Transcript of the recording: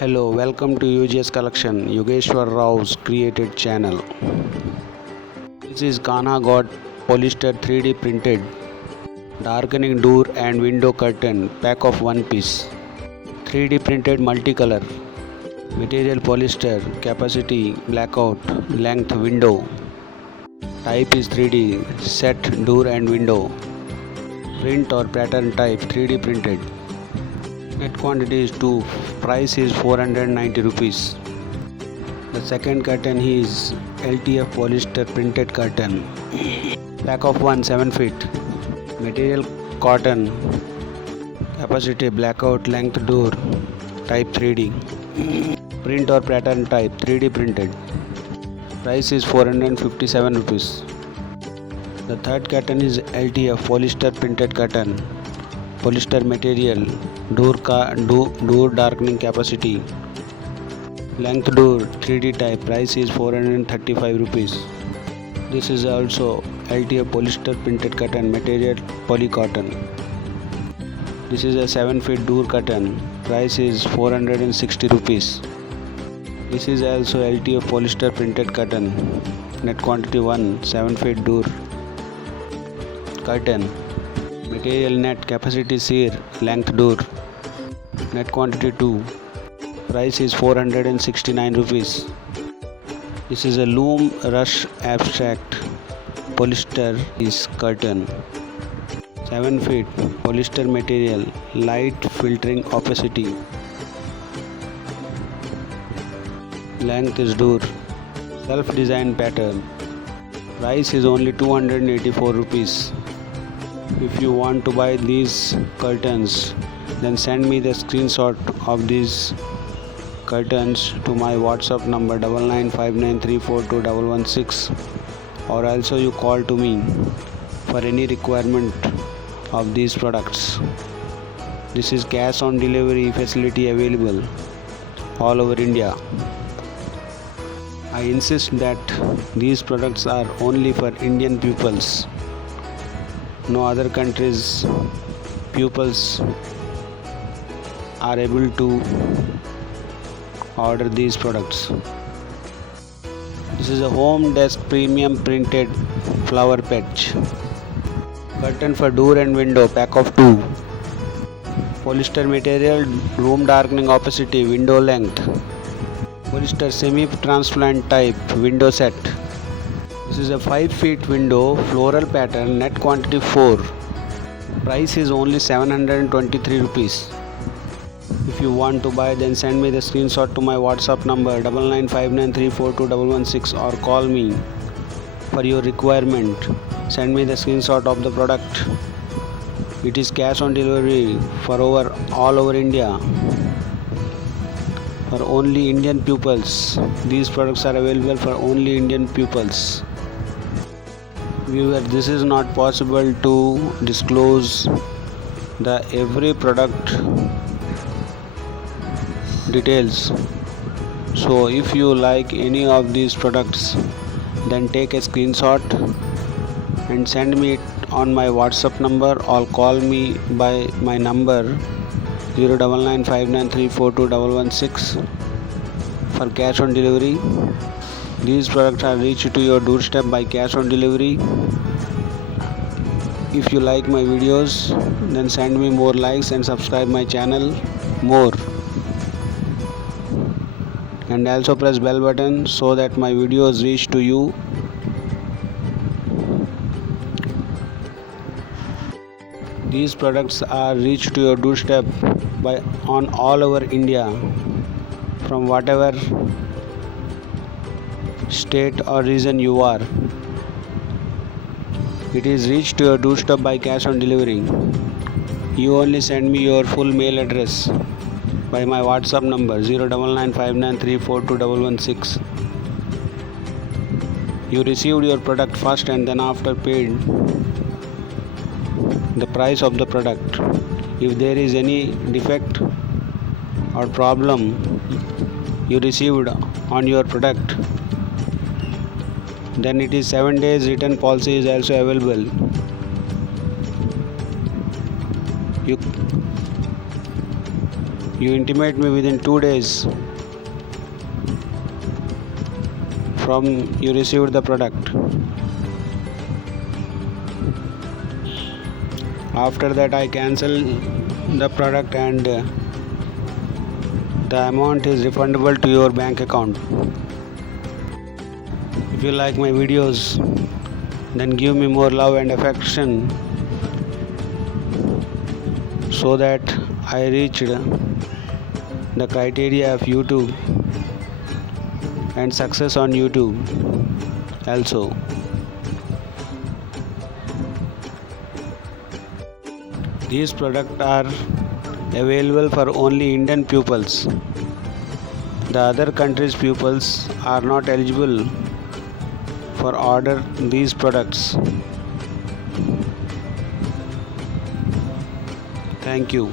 Hello, welcome to UGS Collection, Yogeshwar Rao's created channel. This is Khana God Polyester 3D printed darkening door and window curtain pack of 1 piece. 3D printed multicolor. Material polyester, capacity blackout, length window. Type is 3D, set door and window. Print or pattern type 3D printed. Net quantity is 2, price is 490 rupees. The second curtain is TLF Polyester Printed Custain. Pack of 1, 7 feet. Material cotton. Capacity blackout, length door. Type 3D. Print or pattern type 3D printed. Price is 457 rupees. The third curtain is TLF Polyester Printed Custain. Polyester material, door darkening capacity, length door 3D type, price is 435 rupees. This is also TLF Polyester Printed Custain, material polycotton. This is a 7 feet door curtain, price is 460 rupees. This is also TLF Polyester Printed Custain, net quantity 1, 7 feet door curtain. Material net, capacity sheer, length door, net quantity 2, price is 469 rupees. This is a loom rush abstract polyester is curtain, 7 feet, polyester material, light filtering opacity, length is door, self-designed pattern, price is only 284 rupees. If you want to buy these curtains, then send me the screenshot of these curtains to my WhatsApp number 9959342116, or also you call to me for any requirement of these products. This is cash on delivery facility available all over India. I insist that these products are only for Indian pupils. No other countries' pupils are able to order these products. This is a home desk premium printed flower patch. Curtain for door and window, pack of 2. Polyester material, room darkening opacity, window length. Polyester semi-transparent type, window set. This is a 5 feet window, floral pattern, net quantity 4. Price is only 723 rupees. If you want to buy, then send me the screenshot to my WhatsApp number 9959342116, or call me for your requirement. Send me the screenshot of the product. It is cash on delivery for all over India. For only Indian pupils. These products are available for only Indian pupils. Viewer, this is not possible to disclose the every product details. So if you like any of these products, then take a screenshot and send me it on my WhatsApp number, or call me by my number 0995934216 for cash on delivery. These products are reached to your doorstep by cash on delivery. If you like my videos, then send me more likes and subscribe my channel more. And also press bell button so that my videos reach to you. These products are reached to your doorstep on all over India, from whatever state or region you are. It is reached to your doorstep by cash on delivery. You only send me your full mail address by my WhatsApp number 0995934216. You received your product first, and then after paid the price of the product. If there is any defect or problem you received on your product, then it is 7 days return policy is also available. You intimate me within 2 days from you received the product. After that I cancel the product and the amount is refundable to your bank account. If you like my videos, then give me more love and affection so that I reached the criteria of YouTube and success on YouTube also. These products are available for only Indian pupils. The other countries' pupils are not eligible for order these products. Thank you.